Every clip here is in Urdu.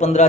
15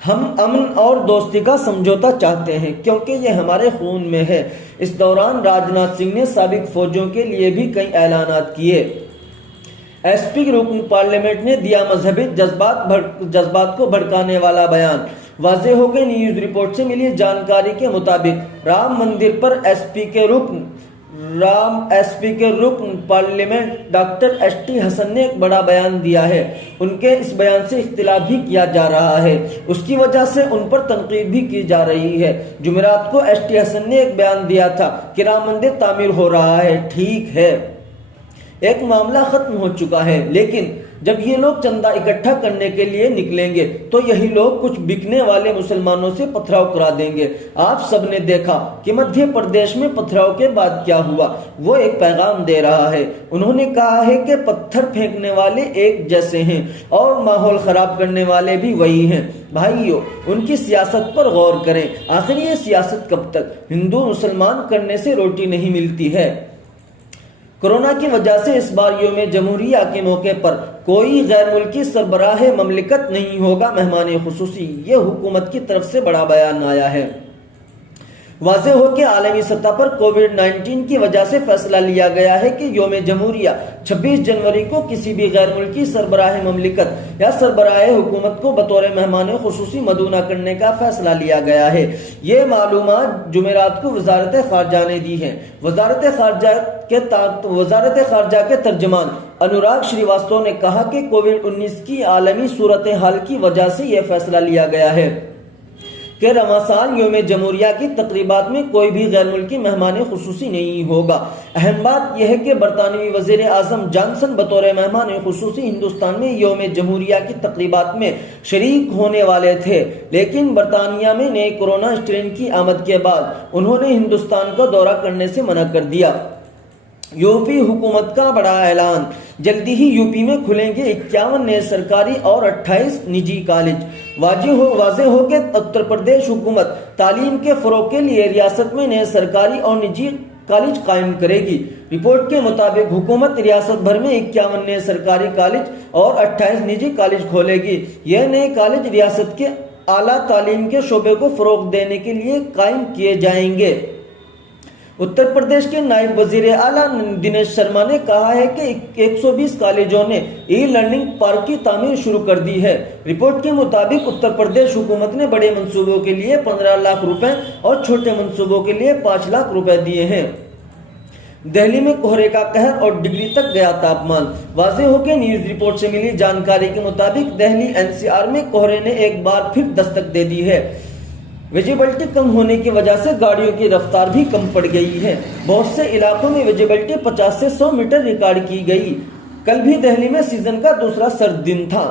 ہم امن اور دوستی کا سمجھوتا چاہتے ہیں کیونکہ یہ ہمارے خون میں ہے۔ اس دوران راجناتھ سنگھ نے سابق فوجیوں کے لیے بھی کئی اعلانات کیے۔ ایس پی رکن پارلیمنٹ نے دیا مذہبی جذبات کو بھڑکانے والا بیان۔ واضح ہو گئی نیوز رپورٹ سے ملی جانکاری کے مطابق رام مندر پر ایس پی کے رکن پارلیمنٹ ڈاکٹر ایس ٹی حسن نے ایک بڑا بیان دیا ہے۔ ان کے اس بیان سے اختلاف بھی کیا جا رہا ہے، اس کی وجہ سے ان پر تنقید بھی کی جا رہی ہے۔ جمعرات کو ایس ٹی حسن نے ایک بیان دیا تھا کہ رام مندر تعمیر ہو رہا ہے، ٹھیک ہے، ایک معاملہ ختم ہو چکا ہے، لیکن جب یہ لوگ چندہ اکٹھا کرنے کے لیے نکلیں گے تو یہی لوگ کچھ بکنے والے مسلمانوں سے پتھراؤ کرا دیں گے۔ آپ سب نے دیکھا کہ مدھیہ پردیش میں پتھراؤ کے بعد کیا ہوا، وہ ایک پیغام دے رہا ہے۔ انہوں نے کہا ہے کہ پتھر پھینکنے والے ایک جیسے ہیں اور ماحول خراب کرنے والے بھی وہی ہیں۔ بھائیو، ان کی سیاست پر غور کریں، آخر یہ سیاست کب تک؟ ہندو مسلمان کرنے سے روٹی نہیں ملتی ہے۔ کورونا کی وجہ سے اس بار یوم جمہوریہ کے موقع پر کوئی غیر ملکی سربراہ مملکت نہیں ہوگا مہمان خصوصی، یہ حکومت کی طرف سے بڑا بیان آیا ہے۔ واضح ہو کہ عالمی سطح پر کووڈ-19 کی وجہ سے فیصلہ لیا گیا ہے کہ یوم جمہوریہ 26 جنوری کو کسی بھی غیر ملکی سربراہ مملکت یا سربراہ حکومت کو بطور مہمان خصوصی مدعو نہ کرنے کا فیصلہ لیا گیا ہے۔ یہ معلومات جمعرات کو وزارت خارجہ نے دی ہے۔ وزارت خارجہ کے ترجمان انوراگ شریواستو نے کہا کہ کووڈ-19 کی عالمی صورتحال کی وجہ سے یہ فیصلہ لیا گیا ہے کہ رواں سال یوم جمہوریہ کی تقریبات میں کوئی بھی غیر ملکی مہمان خصوصی نہیں ہوگا۔ اہم بات یہ ہے کہ برطانوی وزیر اعظم جانسن بطور مہمان خصوصی ہندوستان میں یوم جمہوریہ کی تقریبات میں شریک ہونے والے تھے، لیکن برطانیہ میں نئے کورونا اسٹرین کی آمد کے بعد انہوں نے ہندوستان کا دورہ کرنے سے منع کر دیا۔ یوپی حکومت کا بڑا اعلان، جلدی ہی یوپی میں کھلیں گے 51 نئے سرکاری اور 28 نجی کالج۔ واضح ہو کہ اتر پردیش حکومت تعلیم کے فروغ کے لیے ریاست میں نئے سرکاری اور نجی کالج قائم کرے گی۔ رپورٹ کے مطابق حکومت ریاست بھر میں 51 نئے سرکاری کالج اور 28 نجی کالج کھولے گی۔ یہ نئے کالج ریاست کے اعلیٰ تعلیم کے شعبے کو فروغ دینے کے لیے قائم کیے جائیں گے۔ اتر پردیش کے نائب وزیر اعلیٰ دنیش شرما نے کہا ہے کہ 120 کالجوں نے ای لرننگ پارک کی تعمیر شروع کر دی ہے۔ رپورٹ کے مطابق اتر پردیش حکومت نے بڑے منصوبوں کے لیے 15 لاکھ روپے اور چھوٹے منصوبوں کے لیے 5 لاکھ روپے دیے ہیں۔ دہلی میں کوہرے کا قہر اور ڈگری تک گیا تاپمان۔ واضح ہو کہ نیوز رپورٹ سے ملی جانکاری کے مطابق دہلی NCR میں کوہرے نے ایک بار پھر دستک دے دی ہے۔ ویزیبلٹی کم ہونے کی وجہ سے گاڑیوں کی رفتار بھی کم پڑ گئی ہے۔ بہت سے علاقوں میں ویزیبلٹی 50 سے 100 میٹر ریکارڈ کی گئی۔ کل بھی دہلی میں سیزن کا دوسرا سرد دن تھا۔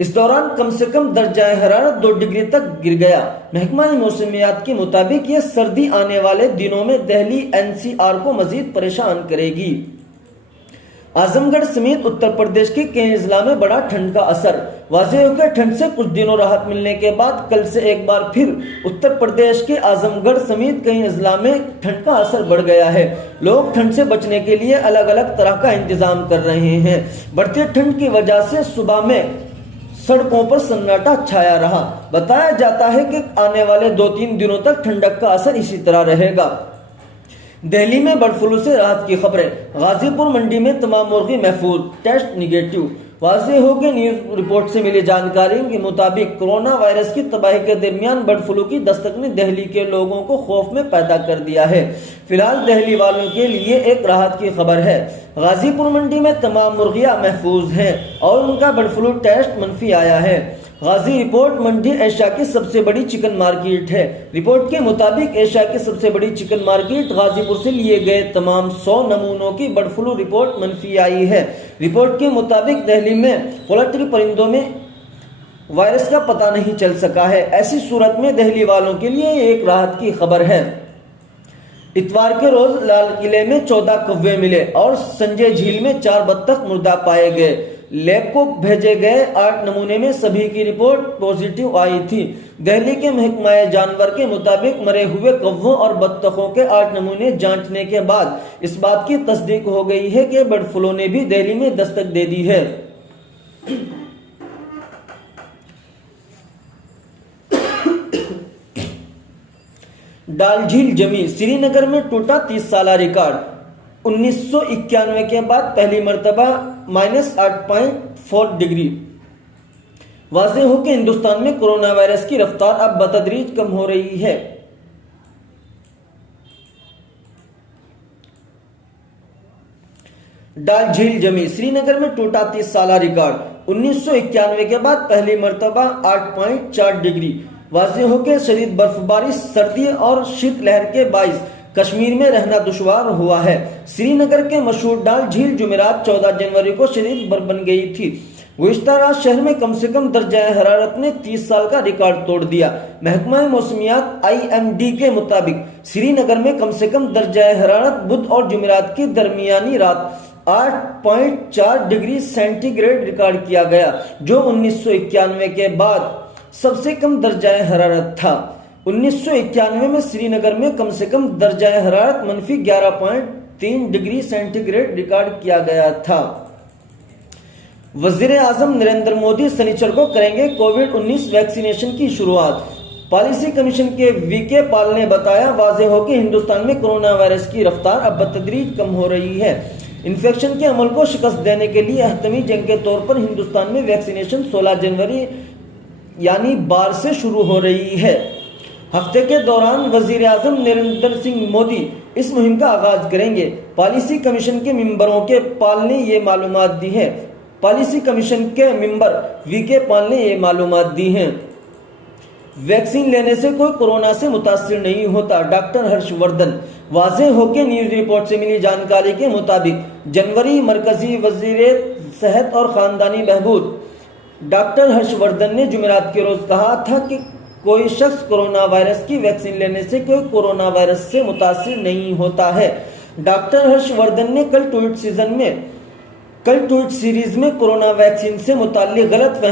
اس دوران کم سے کم درجہ حرارت 2 ڈگری تک گر گیا۔ محکمہ موسمیات کے مطابق یہ سردی آنے والے دنوں میں دہلی NCR کو مزید پریشان کرے گی۔ اعظم گڑھ سمیت اتر پردیش کے کئی اضلاع میں بڑا ٹھنڈ کا اثر۔ واضح ہو کہ ٹھنڈ سے کچھ دنوں راحت ملنے کے بعد کل سے ایک بار پھر اتر پردیش کے اعظم گڑھ سمیت کئی اضلاع میں ٹھنڈ کا اثر بڑھ گیا ہے۔ لوگ ٹھنڈ سے بچنے کے لیے الگ الگ طرح کا انتظام کر رہے ہیں۔ بڑھتی ٹھنڈ کی وجہ سے صبح میں سڑکوں پر سناٹا چھایا رہا۔ بتایا جاتا ہے کہ آنے والے 2-3 دنوں تک ٹھنڈک کا اثر اسی طرح رہے گا۔ دہلی میں برڈ فلو سے راحت کی خبریں۔ غازی پور منڈی میں تمام مرغی محفوظ، ٹیسٹ نگیٹو۔ واضح ہو کہ نیوز رپورٹ سے ملی جانکاری کے مطابق کورونا وائرس کی تباہی کے درمیان برڈ فلو کی دستک نے دہلی کے لوگوں کو خوف میں پیدا کر دیا ہے۔ فی الحال دہلی والوں کے لیے ایک راحت کی خبر ہے۔ غازی پور منڈی میں تمام مرغیاں محفوظ ہیں اور ان کا برڈ فلو ٹیسٹ منفی آیا ہے۔ غازی رپورٹ منڈی ایشیا کی سب سے بڑی چکن مارکیٹ ہے۔ رپورٹ کے مطابق ایشیا کی سب سے بڑی چکن مارکیٹ غازی پور سے لیے گئے تمام 100 نمونوں کی برڈ فلو رپورٹ منفی آئی ہے۔ رپورٹ کے مطابق دہلی میں پولٹری پرندوں میں وائرس کا پتہ نہیں چل سکا ہے۔ ایسی صورت میں دہلی والوں کے لیے ایک راحت کی خبر ہے۔ اتوار کے روز لال قلعے میں 14 کوے ملے اور سنجے جھیل میں 4 بطخ مردہ پائے گئے۔ لیب کو بھیجے گئے 8 نمونے میں سبھی کی رپورٹ پوزیٹیو آئی تھی۔ دہلی کے محکمہ جانور کے مطابق مرے ہوئے کووں اور بطخوں کے 8 نمونے جانچنے کے بعد اس بات کی تصدیق ہو گئی ہے کہ برڈ فلو نے بھی دہلی میں دستک دے دی ہے۔ ڈال جھیل جمی، سری نگر میں ٹوٹا 30 سالہ ریکارڈ، 1991 کے بعد پہلی مرتبہ -8.4 ڈگری۔ واضح ہو کہ ہندوستان میں کورونا وائرس کی رفتار اب بتدریج کم ہو رہی ہے۔ ڈال جھیل جمی، سری نگر میں ٹوٹا 30 سالہ ریکارڈ، 1991 کے بعد پہلی مرتبہ 8.4 ڈگری۔ واضح ہو کہ شدید برف باری، سردی اور شیت لہر کے باعث کشمیر میں رہنا دشوار ہوا ہے۔ سری نگر کے مشہور ڈال جھیل جمعرات 14 جنوری کو شدید برف بن گئی تھی۔ گزشتہ رات شہر میں کم سے کم درجہ حرارت نے 30 سال کا ریکارڈ توڑ دیا۔ محکمہ موسمیات IMD کے مطابق سری نگر میں کم سے کم درجہ حرارت بدھ اور جمعرات کی درمیانی رات 8.4 ڈگری سینٹی گریڈ ریکارڈ کیا گیا، جو 1991 کے بعد سب سے کم درجہ حرارت تھا۔ 1991 میں سری نگر میں کم سے کم درجہ حرارت -11.3 ڈگری سینٹی گریڈ ریکارڈ کیا گیا تھا۔ وزیر اعظم نریندر مودی سنیچر کو کریں گے کووڈ-19 ویکسینیشن کی شروعات۔ پالیسی کمیشن کے VK پال نے بتایا، واضح ہو کہ ہندوستان میں کورونا وائرس کی رفتار اب بتدریج کم ہو رہی ہے۔ انفیکشن کے عمل کو شکست دینے کے لیے حتمی جنگ کے طور پر ہندوستان میں ویکسینیشن 16 جنوری یعنی بار سے شروع ہو رہی ہے۔ ہفتے کے دوران وزیر اعظم نریندر سنگھ مودی اس مہم کا آغاز کریں گے۔ پالیسی کمیشن کے ممبروں کے پال نے یہ معلومات دی ہے۔ پالیسی کمیشن کے ممبر VK پال نے یہ معلومات دی ہیں۔ ویکسین لینے سے کوئی کورونا سے متاثر نہیں ہوتا، ڈاکٹر ہرش وردھن۔ واضح ہو کہ نیوز رپورٹ سے ملی جانکاری کے مطابق جنوری مرکزی وزیر صحت اور خاندانی بہبود ڈاکٹر ہرش وردھن نے جمعرات کے روز کہا تھا کہ کوئی شخص کورونا وائرس کی ویکسین لینے سے کوئی کورونا وائرس سے متاثر نہیں ہوتا ہے۔ ڈاکٹر ہرش وردھن نے کل ٹویٹ سیریز میں کورونا ویکسین سے متعلق غلط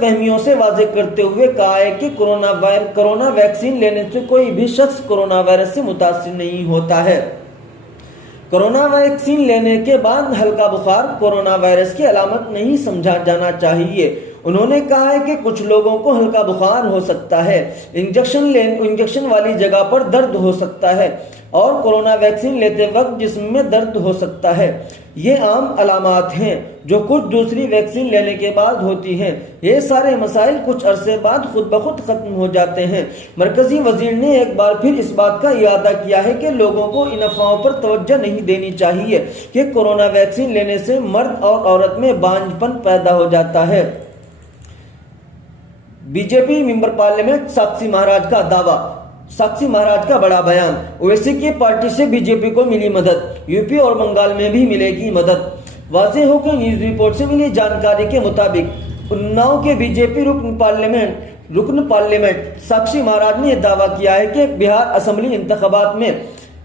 فہمیوں سے واضح کرتے ہوئے کہا ہے کہ کورونا ویکسین لینے سے کوئی بھی شخص کورونا وائرس سے متاثر نہیں ہوتا ہے۔ کورونا ویکسین لینے کے بعد ہلکا بخار کورونا وائرس کی علامت نہیں سمجھا جانا چاہیے۔ انہوں نے کہا ہے کہ کچھ لوگوں کو ہلکا بخار ہو سکتا ہے، انجیکشن والی جگہ پر درد ہو سکتا ہے اور کورونا ویکسین لیتے وقت جسم میں درد ہو سکتا ہے۔ یہ عام علامات ہیں جو کچھ دوسری ویکسین لینے کے بعد ہوتی ہیں۔ یہ سارے مسائل کچھ عرصے بعد خود بخود ختم ہو جاتے ہیں۔ مرکزی وزیر نے ایک بار پھر اس بات کا اعادہ کیا ہے کہ لوگوں کو ان افواہوں پر توجہ نہیں دینی چاہیے کہ کورونا ویکسین لینے سے مرد اور عورت میں بانجھ پن پیدا ہو جاتا ہے۔ BJP ممبر پارلیمنٹ ساکشی مہاراج کا دعویٰ، ساکشی مہاراج کا بڑا بیان۔ اویسی کی پارٹی سے BJP کو ملی مدد، UP اور بنگال میں بھی ملے گی مدد۔ واضح ہو کہ نیوز رپورٹ سے ملی جانکاری کے مطابق اناؤ کے BJP رکن پارلیمنٹ ساکشی مہاراج نے یہ دعویٰ کیا ہے کہ بہار اسمبلی انتخابات میں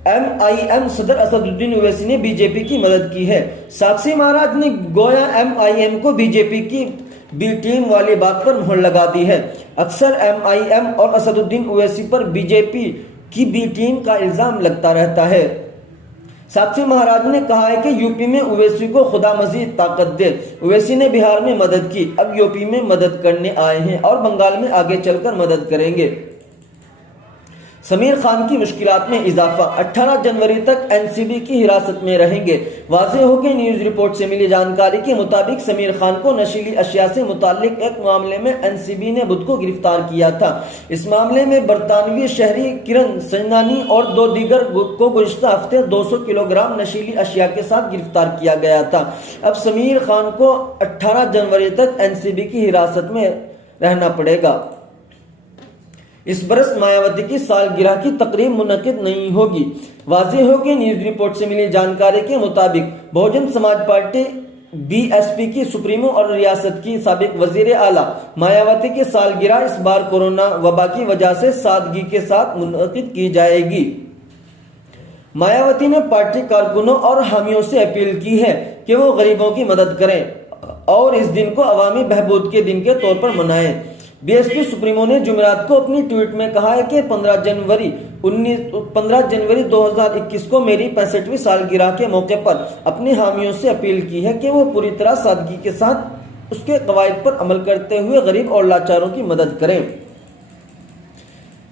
MIM صدر اسد الدین اویسی نے BJP کی مدد کی ہے۔ ساکشی مہاراج نے گویا MIM کو BJP کی بی ٹیم والی بات پر مہر لگا دی ہے۔ اکثر MIM اور اسد الدین اویسی پر BJP کی بی ٹیم کا الزام لگتا رہتا ہے۔ ساکشی مہاراج نے کہا ہے کہ UP میں اویسی کو خدا مزید طاقت دے۔ اویسی نے بہار میں مدد کی، اب UP میں مدد کرنے آئے ہیں اور بنگال میں آگے چل کر مدد کریں گے۔ سمیر خان کی مشکلات میں اضافہ، 18 جنوری تک NCB کی حراست میں رہیں گے۔ واضح ہو کہ نیوز رپورٹ سے ملی جانکاری کے مطابق سمیر خان کو نشیلی اشیاء سے متعلق ایک معاملے میں NCB نے بدھ کو گرفتار کیا تھا۔ اس معاملے میں برطانوی شہری کرن سنجانی اور 2 دیگر کو گزشتہ ہفتے 200 کلو گرام نشیلی اشیاء کے ساتھ گرفتار کیا گیا تھا۔ اب سمیر خان کو 18 جنوری تک NCB کی حراست میں رہنا پڑے گا۔ اس برس مایاوتی کی سالگرہ کی تقریب منعقد نہیں ہوگی۔ واضح ہو کہ نیوز رپورٹ سے ملی جانکاری کے مطابق بہوجن سماج پارٹی BSP کی سپریمو اور ریاست کی سابق وزیر اعلیٰ مایاوتی کی سالگرہ اس بار کورونا وبا کی وجہ سے سادگی کے ساتھ منعقد کی جائے گی۔ مایاوتی نے پارٹی کارکنوں اور حامیوں سے اپیل کی ہے کہ وہ غریبوں کی مدد کریں اور اس دن کو عوامی بہبود کے دن کے طور پر منائیں۔ BSP سپریمو نے جمعرات کو اپنی ٹویٹ میں کہا ہے کہ 15 جنوری 2021 کو میری 65ویں سالگرہ کے موقع پر اپنے حامیوں سے اپیل کی ہے کہ وہ پوری طرح سادگی کے ساتھ اس کے قواعد پر عمل کرتے ہوئے غریب اور لاچاروں کی مدد کریں۔